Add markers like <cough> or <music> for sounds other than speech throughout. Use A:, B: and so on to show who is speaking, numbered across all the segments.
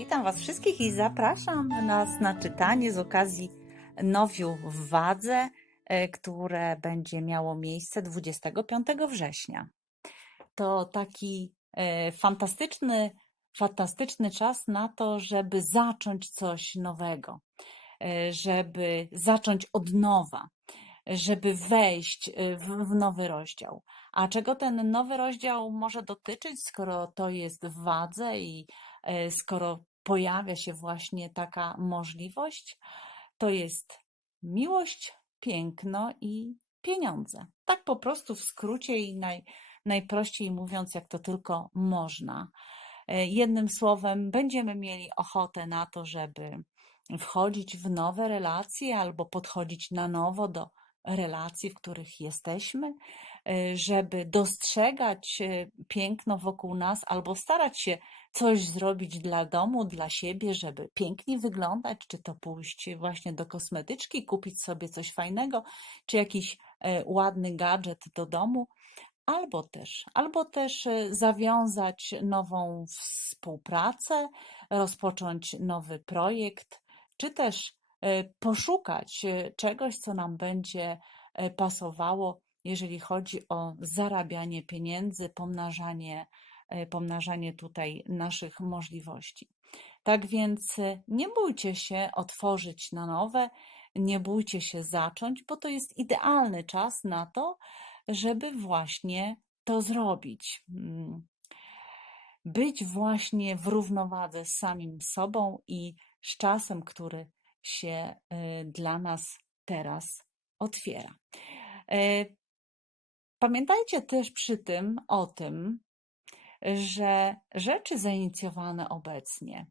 A: Witam Was wszystkich i zapraszam nas na czytanie z okazji Nowiu w Wadze, e, które będzie miało miejsce 25 września. To taki e, fantastyczny, fantastyczny czas na to, żeby zacząć coś nowego, e, żeby zacząć od nowa, żeby wejść w, nowy rozdział. A czego ten nowy rozdział może dotyczyć, skoro to jest w wadze i skoro pojawia się właśnie taka możliwość, to jest miłość, piękno i pieniądze. Tak po prostu w skrócie i naj, najprościej mówiąc, jak to tylko można. E, Jednym słowem, będziemy mieli ochotę na to, żeby wchodzić w nowe relacje albo podchodzić na nowo do relacji, w których jesteśmy, e, żeby dostrzegać e, piękno wokół nas albo starać się coś zrobić dla domu, dla siebie, żeby pięknie wyglądać, czy to pójść właśnie do kosmetyczki, kupić sobie coś fajnego, czy jakiś e, ładny gadżet do domu, albo też, albo też zawiązać nową współpracę, rozpocząć nowy projekt, czy też E, poszukać e, czegoś, co nam będzie e, pasowało, jeżeli chodzi o zarabianie pieniędzy, pomnażanie, pomnażanie tutaj naszych możliwości. Tak więc nie bójcie się otworzyć na nowe, nie bójcie się zacząć, bo to jest idealny czas na to, żeby właśnie to zrobić. Mm. Być właśnie w równowadze z samym sobą i z czasem, który się y, dla nas teraz otwiera. E, pamiętajcie też przy tym o tym, że rzeczy zainicjowane obecnie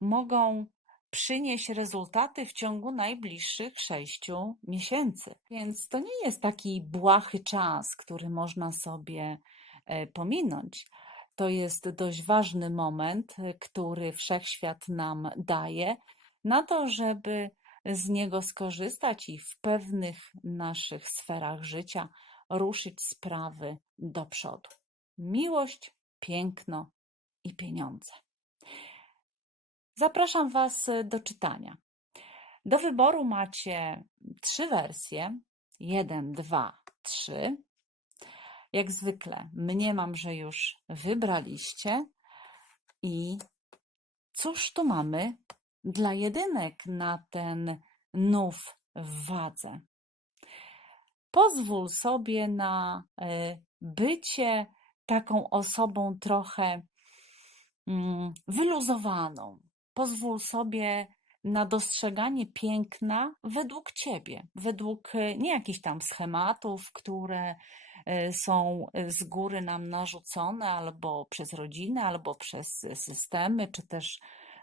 A: mogą przynieść rezultaty w ciągu najbliższych sześciu miesięcy. Więc to nie jest taki błahy czas, który można sobie e, pominąć. To jest dość ważny moment, który wszechświat nam daje, na to, żeby z niego skorzystać i w pewnych naszych sferach życia ruszyć sprawy do przodu. Miłość, piękno i pieniądze. Zapraszam Was do czytania. Do wyboru macie trzy wersje: jeden, dwa, trzy. Jak zwykle, mniemam, że już wybraliście. I cóż tu mamy dla jedynek na ten nów w wadze. Pozwól sobie na e, bycie taką osobą trochę mm, wyluzowaną. Pozwól sobie na dostrzeganie piękna według ciebie, według e, nie jakichś tam schematów, które e, są z góry nam narzucone albo przez rodzinę, albo przez systemy, czy też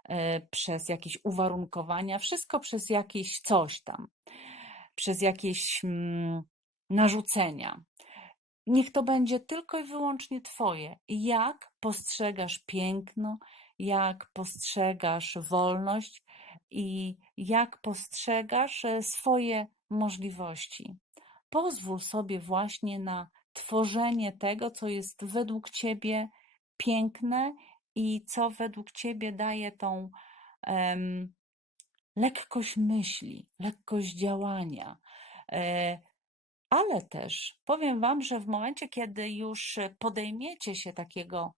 A: E, przez jakieś uwarunkowania, wszystko przez jakieś coś tam, przez jakieś mm, narzucenia. Niech to będzie tylko i wyłącznie Twoje. Jak postrzegasz piękno, jak postrzegasz wolność i jak postrzegasz e, swoje możliwości. Pozwól sobie właśnie na tworzenie tego, co jest według Ciebie piękne i co według Ciebie daje tą um, lekkość myśli, lekkość działania. E, ale też powiem Wam, że w momencie, kiedy już podejmiecie się takiego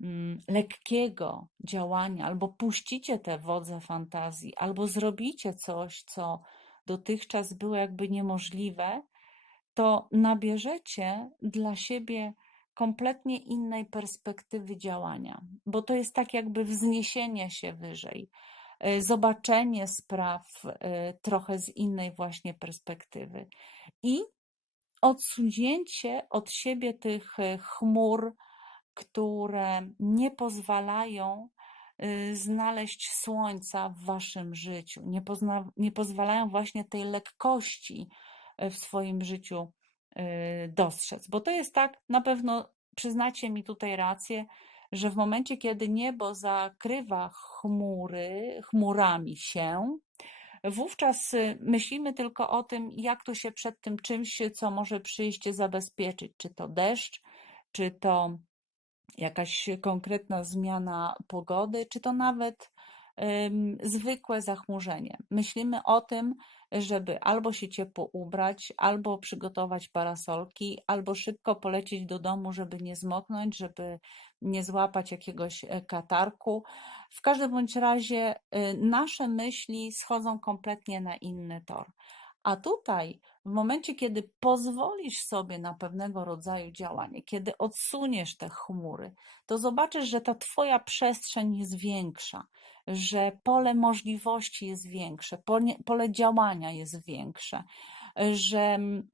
A: mm, lekkiego działania, albo puścicie te wodze fantazji, albo zrobicie coś, co dotychczas było jakby niemożliwe, to nabierzecie dla siebie kompletnie innej perspektywy działania, bo to jest tak jakby wzniesienie się wyżej, e, zobaczenie spraw e, trochę z innej właśnie perspektywy i odsunięcie od siebie tych e, chmur, które nie pozwalają znaleźć słońca w waszym życiu, nie, pozna, nie pozwalają właśnie tej lekkości w swoim życiu Y, dostrzec. Bo to jest tak, na pewno przyznacie mi tutaj rację, że w momencie, kiedy niebo zakrywa chmury, chmurami się, wówczas y, myślimy tylko o tym, jak tu się przed tym czymś, co może przyjść, zabezpieczyć. Czy to deszcz, czy to jakaś konkretna zmiana pogody, czy to nawet ym, zwykłe zachmurzenie. Myślimy o tym, żeby albo się ciepło ubrać, albo przygotować parasolki, albo szybko polecieć do domu, żeby nie zmoknąć, żeby nie złapać jakiegoś e, katarku. W każdym bądź razie y, nasze myśli schodzą kompletnie na inny tor. A tutaj, w momencie, kiedy pozwolisz sobie na pewnego rodzaju działanie, kiedy odsuniesz te chmury, to zobaczysz, że ta Twoja przestrzeń jest większa, że pole możliwości jest większe, pole, pole działania jest większe, że mm,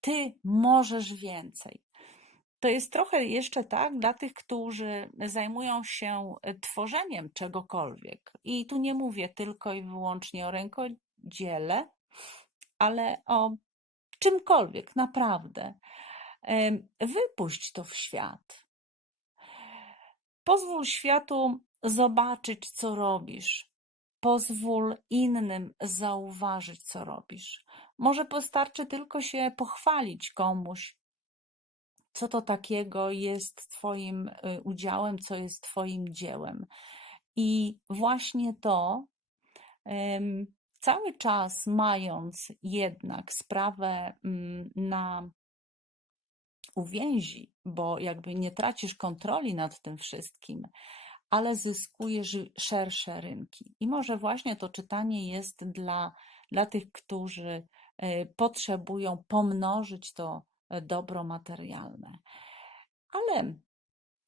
A: Ty możesz więcej. To jest trochę jeszcze tak dla tych, którzy zajmują się tworzeniem czegokolwiek. I tu nie mówię tylko i wyłącznie o rękodziele, ale o czymkolwiek, naprawdę. Wypuść to w świat. Pozwól światu zobaczyć, co robisz. Pozwól innym zauważyć, co robisz. Może postarczy tylko się pochwalić komuś, co to takiego jest Twoim y, udziałem, co jest Twoim dziełem. I właśnie to, cały czas mając jednak sprawę mm, na uwięzi, bo jakby nie tracisz kontroli nad tym wszystkim, ale zyskujesz szersze rynki. I może właśnie to czytanie jest dla, dla tych, którzy e, potrzebują pomnożyć to dobro materialne. Ale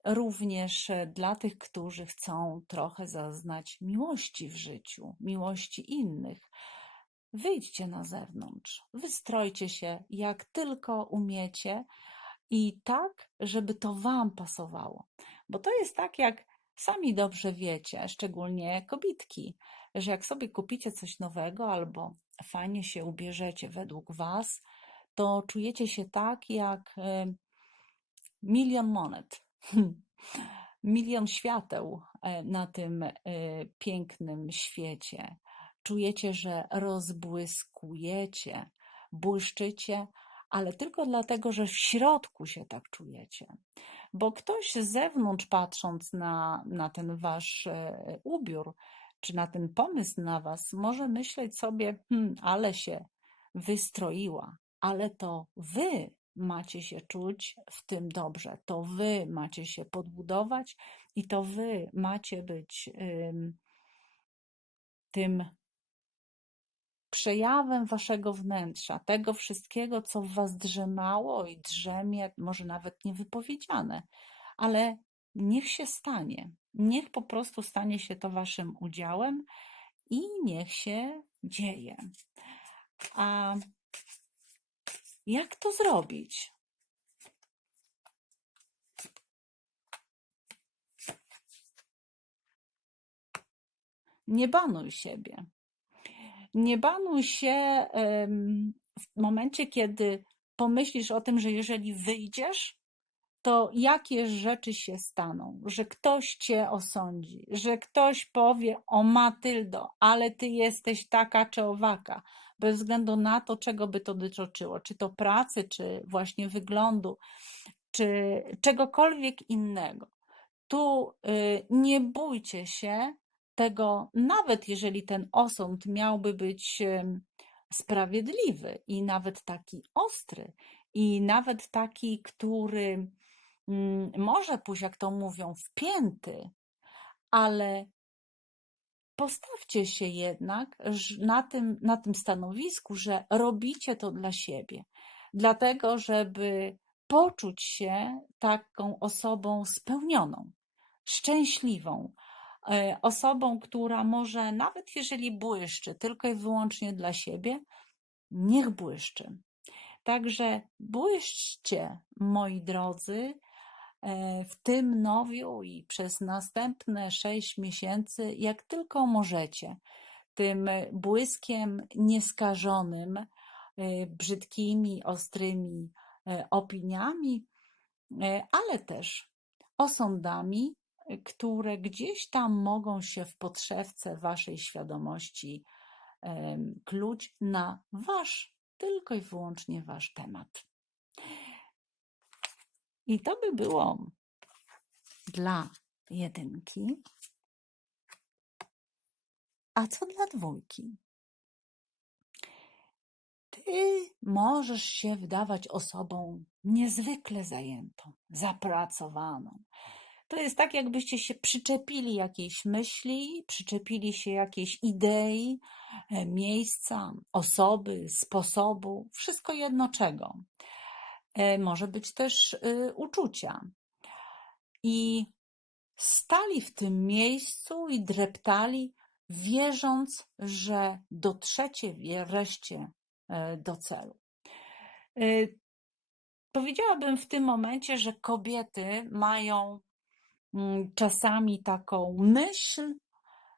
A: również e, dla tych, którzy chcą trochę zaznać miłości w życiu, miłości innych. Wyjdźcie na zewnątrz, wystrojcie się jak tylko umiecie i tak, żeby to Wam pasowało. Bo to jest tak, jak sami dobrze wiecie, szczególnie kobitki, że jak sobie kupicie coś nowego albo fajnie się ubierzecie według Was, to czujecie się tak, jak y, milion monet. <laughs> Milion świateł e, na tym e, pięknym świecie. Czujecie, że rozbłyskujecie, błyszczycie, ale tylko dlatego, że w środku się tak czujecie. Bo ktoś z zewnątrz, patrząc na, na ten wasz e, ubiór, czy na ten pomysł na was, może myśleć sobie, hmm, ale się wystroiła, ale to wy macie się czuć w tym dobrze. To wy macie się podbudować i to wy macie być ym, tym przejawem waszego wnętrza, tego wszystkiego, co w was drzemało i drzemie, może nawet niewypowiedziane, ale niech się stanie. Niech po prostu stanie się to waszym udziałem i niech się dzieje. A jak to zrobić? Nie banuj siebie. Nie banuj się w momencie, kiedy pomyślisz o tym, że jeżeli wyjdziesz, to jakie rzeczy się staną, że ktoś cię osądzi, że ktoś powie o Matyldo, ale ty jesteś taka czy owaka, bez względu na to, czego by to dotyczyło, czy to pracy, czy właśnie wyglądu, czy czegokolwiek innego. Tu y, nie bójcie się tego, nawet jeżeli ten osąd miałby być sprawiedliwy i nawet taki ostry, i nawet taki, który mm, może pójść, jak to mówią, wpięty, ale postawcie się jednak na tym, na tym stanowisku, że robicie to dla siebie, dlatego żeby poczuć się taką osobą spełnioną, szczęśliwą, e, osobą, która może, nawet jeżeli błyszczy tylko i wyłącznie dla siebie, niech błyszczy. Także błyszczcie, moi drodzy, w tym nowiu i przez następne sześć miesięcy, jak tylko możecie, tym błyskiem nieskażonym, e, brzydkimi, ostrymi e, opiniami, ale też osądami, które gdzieś tam mogą się w podszewce waszej świadomości kluć na wasz, tylko i wyłącznie wasz temat. I to by było dla jedynki, a co dla dwójki? Ty możesz się wydawać osobą niezwykle zajętą, zapracowaną. To jest tak, jakbyście się przyczepili jakiejś myśli, przyczepili się jakiejś idei, e, miejsca, osoby, sposobu, wszystko jedno czego. E, Może być też y, uczucia. I stali w tym miejscu i dreptali, wierząc, że dotrzecie wreszcie e, do celu. Y, Powiedziałabym w tym momencie, że kobiety mają mm, czasami taką myśl,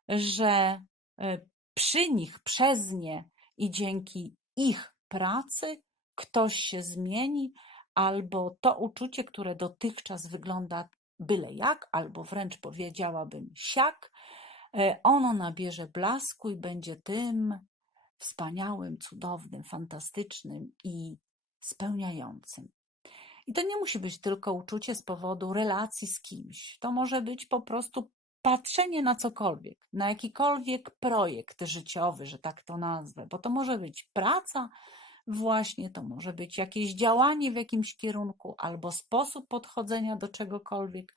A: że e, przy nich, przez nie i dzięki ich pracy ktoś się zmieni, albo to uczucie, które dotychczas wygląda byle jak, albo wręcz powiedziałabym siak, e, ono nabierze blasku i będzie tym wspaniałym, cudownym, fantastycznym i spełniającym. I to nie musi być tylko uczucie z powodu relacji z kimś. To może być po prostu patrzenie na cokolwiek, na jakikolwiek projekt życiowy, że tak to nazwę, bo to może być praca, właśnie to może być jakieś działanie w jakimś kierunku albo sposób podchodzenia do czegokolwiek.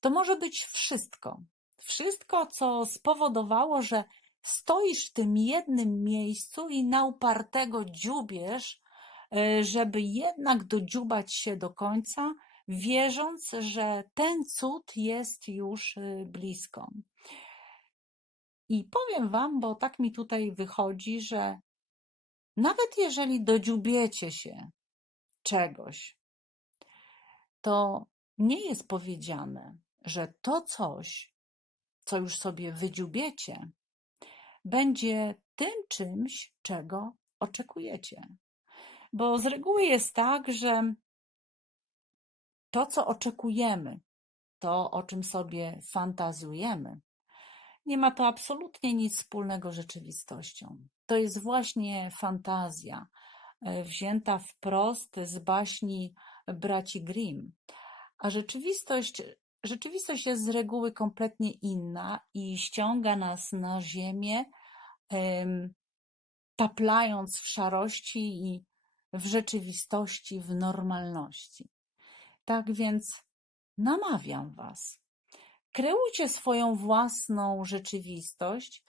A: To może być wszystko. Wszystko, co spowodowało, że stoisz w tym jednym miejscu i na upartego dziubiesz, e, żeby jednak dodziubać się do końca, wierząc, że ten cud jest już e, blisko. I powiem Wam, bo tak mi tutaj wychodzi, że nawet jeżeli dodziubiecie się czegoś, to nie jest powiedziane, że to coś, co już sobie wydziubiecie, będzie tym czymś, czego oczekujecie. Bo z reguły jest tak, że to, co oczekujemy, to, o czym sobie fantazjujemy, nie ma to absolutnie nic wspólnego z rzeczywistością. To jest właśnie fantazja, e, wzięta wprost z baśni braci Grimm. A rzeczywistość, rzeczywistość jest z reguły kompletnie inna i ściąga nas na ziemię, em, taplając w szarości i w rzeczywistości, w normalności. Tak więc namawiam Was, kreujcie swoją własną rzeczywistość,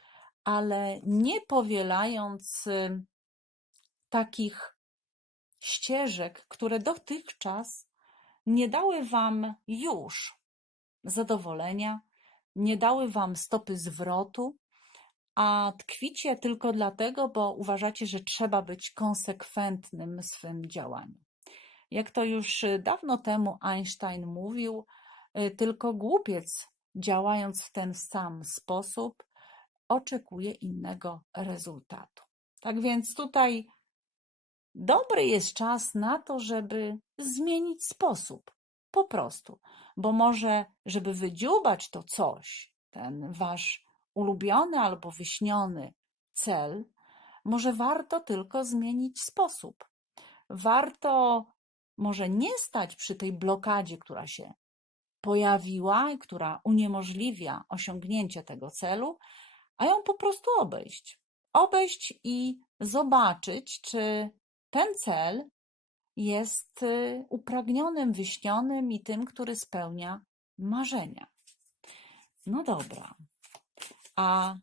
A: ale nie powielając y, takich ścieżek, które dotychczas nie dały Wam już zadowolenia, nie dały Wam stopy zwrotu, a tkwicie tylko dlatego, bo uważacie, że trzeba być konsekwentnym w swym działaniu. Jak to już dawno temu Einstein mówił, y, tylko głupiec, działając w ten sam sposób, oczekuje innego rezultatu. Tak więc tutaj dobry jest czas na to, żeby zmienić sposób. Po prostu, bo może, żeby wydziubać to coś, ten wasz ulubiony albo wyśniony cel, może warto tylko zmienić sposób. Warto może nie stać przy tej blokadzie, która się pojawiła która uniemożliwia osiągnięcie tego celu, a ją po prostu obejść. Obejść i zobaczyć, czy ten cel jest y, upragnionym, wyśnionym i tym, który spełnia marzenia. No dobra. A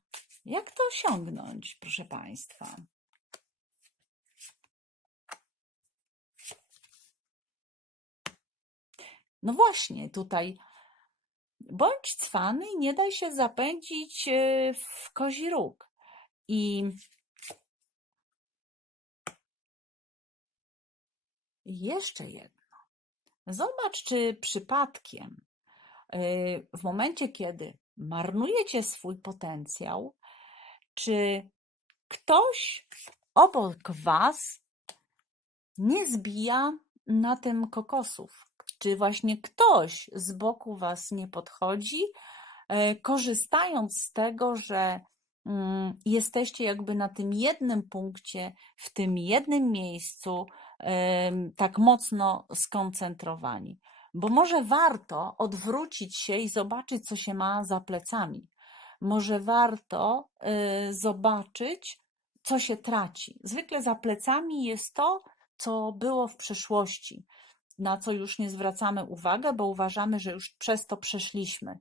A: jak to osiągnąć, proszę Państwa? No właśnie, tutaj bądź cwany i nie daj się zapędzić e, w kozi róg. I jeszcze jedno. Zobacz, czy przypadkiem e, w momencie, kiedy marnujecie swój potencjał, czy ktoś obok Was nie zbija na tym kokosów, czy właśnie ktoś z boku Was nie podchodzi, e, korzystając z tego, że mm, jesteście jakby na tym jednym punkcie, w tym jednym miejscu, tak mocno skoncentrowani. Bo może warto odwrócić się i zobaczyć, co się ma za plecami. Może warto y, zobaczyć, co się traci. Zwykle za plecami jest to, co było w przeszłości, na co już nie zwracamy uwagi, bo uważamy, że już przez to przeszliśmy.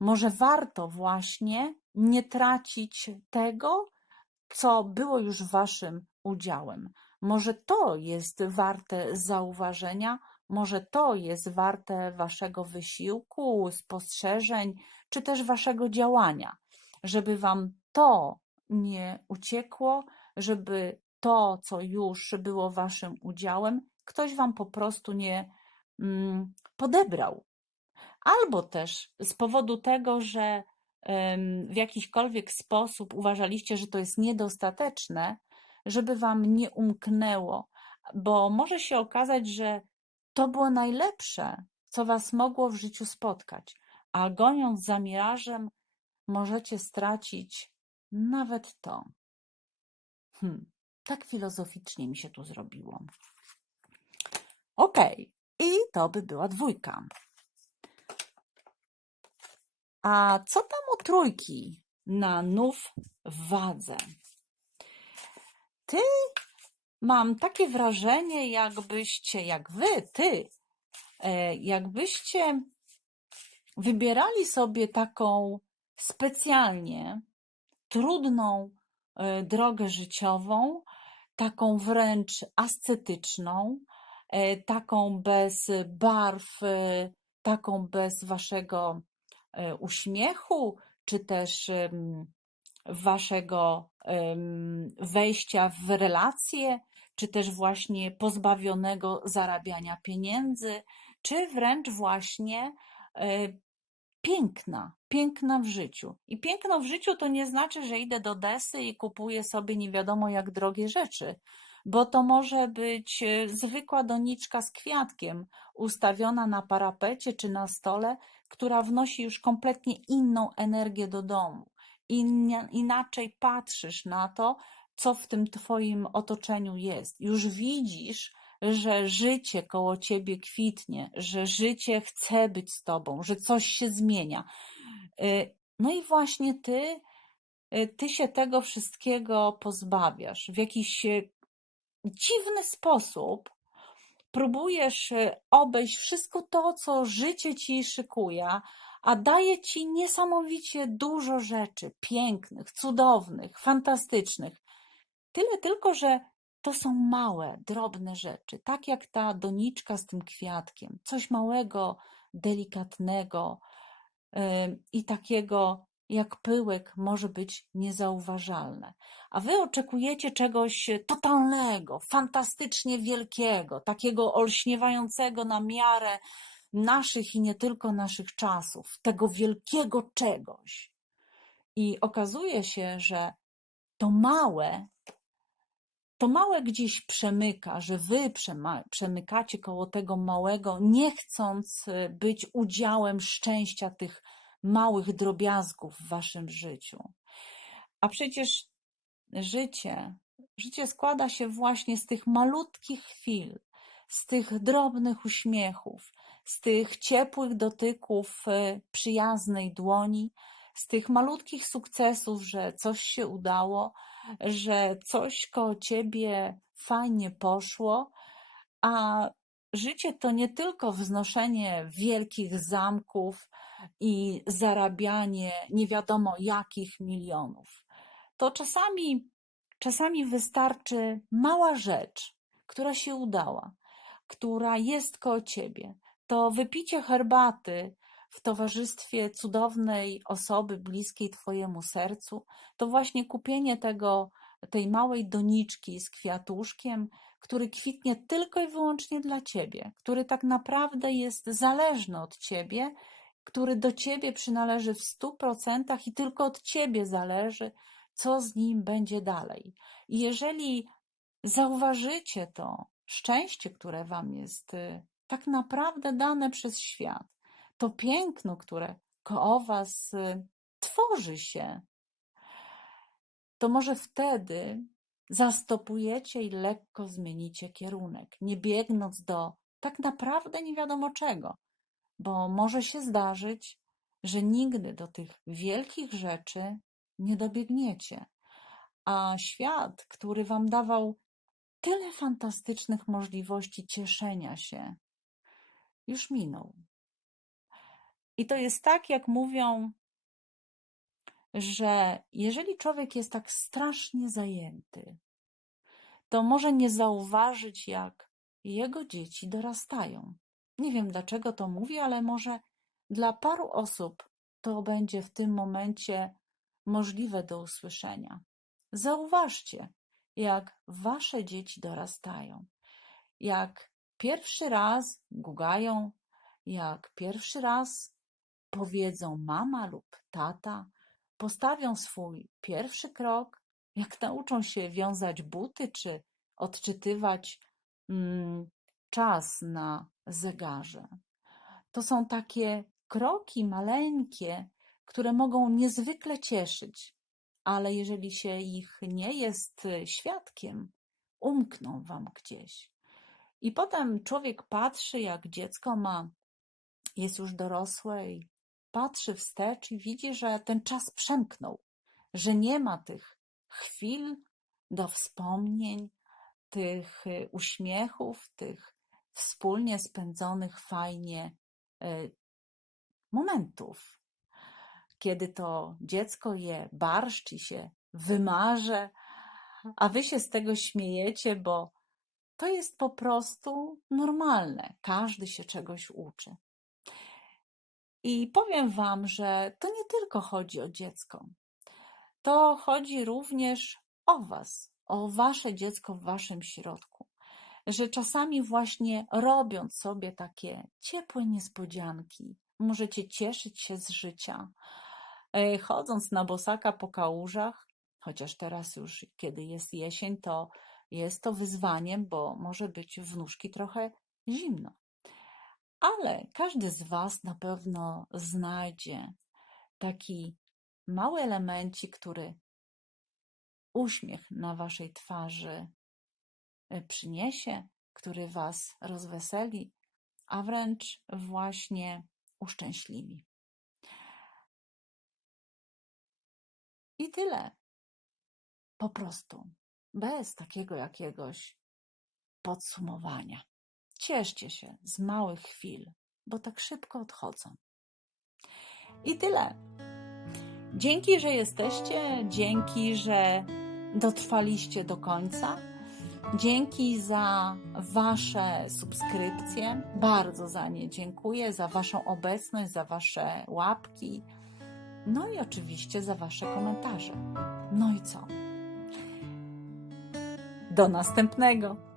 A: Może warto właśnie nie tracić tego, co było już waszym udziałem. Może to jest warte zauważenia, może to jest warte waszego wysiłku, spostrzeżeń, czy też waszego działania, żeby wam to nie uciekło, żeby to, co już było waszym udziałem, ktoś wam po prostu nie mm, podebrał. Albo też z powodu tego, że w jakiśkolwiek sposób uważaliście, że to jest niedostateczne, żeby wam nie umknęło, bo może się okazać, że to było najlepsze, co was mogło w życiu spotkać, a goniąc za mirażem, możecie stracić nawet to. Hmm, tak filozoficznie mi się tu zrobiło. Okej, i to by była dwójka. A co tam u trójki na nów w wadze? Ty mam takie wrażenie, jakbyście, jak wy, ty, e, jakbyście wybierali sobie taką specjalnie trudną e, drogę życiową, taką wręcz ascetyczną, taką bez barw, e, taką bez waszego e, uśmiechu, czy też waszego wejścia w relacje, czy też właśnie pozbawionego zarabiania pieniędzy, czy wręcz właśnie e, piękna, piękna w życiu. I piękno w życiu to nie znaczy, że idę do desy i kupuję sobie nie wiadomo jak drogie rzeczy, bo to może być e, zwykła doniczka z kwiatkiem ustawiona na parapecie czy na stole, która wnosi już kompletnie inną energię do domu. Inaczej patrzysz na to, co w tym twoim otoczeniu jest. Już widzisz, że życie koło ciebie kwitnie, że życie chce być z tobą, że coś się zmienia. Y, No i właśnie ty, y, ty się tego wszystkiego pozbawiasz w jakiś dziwny sposób. Próbujesz y, obejść wszystko to, co życie ci szykuje, a daje ci niesamowicie dużo rzeczy pięknych, cudownych, fantastycznych. Tyle tylko, że to są małe, drobne rzeczy, tak jak ta doniczka z tym kwiatkiem, coś małego, delikatnego ym, i takiego jak pyłek może być niezauważalne. A wy oczekujecie czegoś totalnego, fantastycznie wielkiego, takiego olśniewającego na miarę naszych i nie tylko naszych czasów, tego wielkiego czegoś. I okazuje się, że to małe to małe gdzieś przemyka, że wy przemykacie koło tego małego, nie chcąc być udziałem szczęścia tych małych drobiazgów w waszym życiu. A przecież życie, życie składa się właśnie z tych malutkich chwil, z tych drobnych uśmiechów, z tych ciepłych dotyków y, przyjaznej dłoni, z tych malutkich sukcesów, że coś się udało, że coś koło ciebie fajnie poszło, a życie to nie tylko wznoszenie wielkich zamków i zarabianie nie wiadomo jakich milionów. To czasami, czasami wystarczy mała rzecz, która się udała, która jest koło ciebie. To wypicie herbaty w towarzystwie cudownej osoby bliskiej Twojemu sercu, to właśnie kupienie tego, tej małej doniczki z kwiatuszkiem, który kwitnie tylko i wyłącznie dla Ciebie, który tak naprawdę jest zależny od Ciebie, który do Ciebie przynależy w stu procentach i tylko od Ciebie zależy, co z nim będzie dalej. I jeżeli zauważycie to szczęście, które Wam jest y, tak naprawdę dane przez świat, to piękno, które koło Was y, tworzy się, to może wtedy zastopujecie i lekko zmienicie kierunek, nie biegnąc do tak naprawdę nie wiadomo czego, bo może się zdarzyć, że nigdy do tych wielkich rzeczy nie dobiegniecie, a świat, który Wam dawał tyle fantastycznych możliwości cieszenia się, już minął. I to jest tak, jak mówią, że jeżeli człowiek jest tak strasznie zajęty, to może nie zauważyć, jak jego dzieci dorastają. Nie wiem dlaczego to mówię, ale może dla paru osób to będzie w tym momencie możliwe do usłyszenia. Zauważcie, jak wasze dzieci dorastają, jak pierwszy raz gugają, jak pierwszy raz powiedzą mama lub tata, postawią swój pierwszy krok, jak nauczą się wiązać buty czy odczytywać mm, czas na zegarze. To są takie kroki maleńkie, które mogą niezwykle cieszyć, ale jeżeli się ich nie jest świadkiem, umkną wam gdzieś. I potem człowiek patrzy, jak dziecko ma, jest już dorosłe i patrzy wstecz i widzi, że ten czas przemknął, że nie ma tych chwil do wspomnień, tych uśmiechów, tych wspólnie spędzonych fajnie y, momentów. Kiedy to dziecko je barszcz i się wymarze, a wy się z tego śmiejecie, bo to jest po prostu normalne. Każdy się czegoś uczy. I powiem Wam, że to nie tylko chodzi o dziecko. To chodzi również o Was, o Wasze dziecko w Waszym środku. Że czasami właśnie robiąc sobie takie ciepłe niespodzianki, możecie cieszyć się z życia. E, chodząc na bosaka po kałużach, chociaż teraz już, kiedy jest jesień, to jest to wyzwaniem, bo może być w nóżki trochę zimno. Ale każdy z Was na pewno znajdzie taki mały elemencik, który uśmiech na Waszej twarzy przyniesie, który Was rozweseli, a wręcz właśnie uszczęśliwi. I tyle. Po prostu, bez takiego jakiegoś podsumowania. Cieszcie się z małych chwil, bo tak szybko odchodzą. I tyle. Dzięki, że jesteście, dzięki, że dotrwaliście do końca. Dzięki za Wasze subskrypcje. Bardzo za nie dziękuję, za Waszą obecność, za Wasze łapki. No i oczywiście za Wasze komentarze. No i co? Do następnego.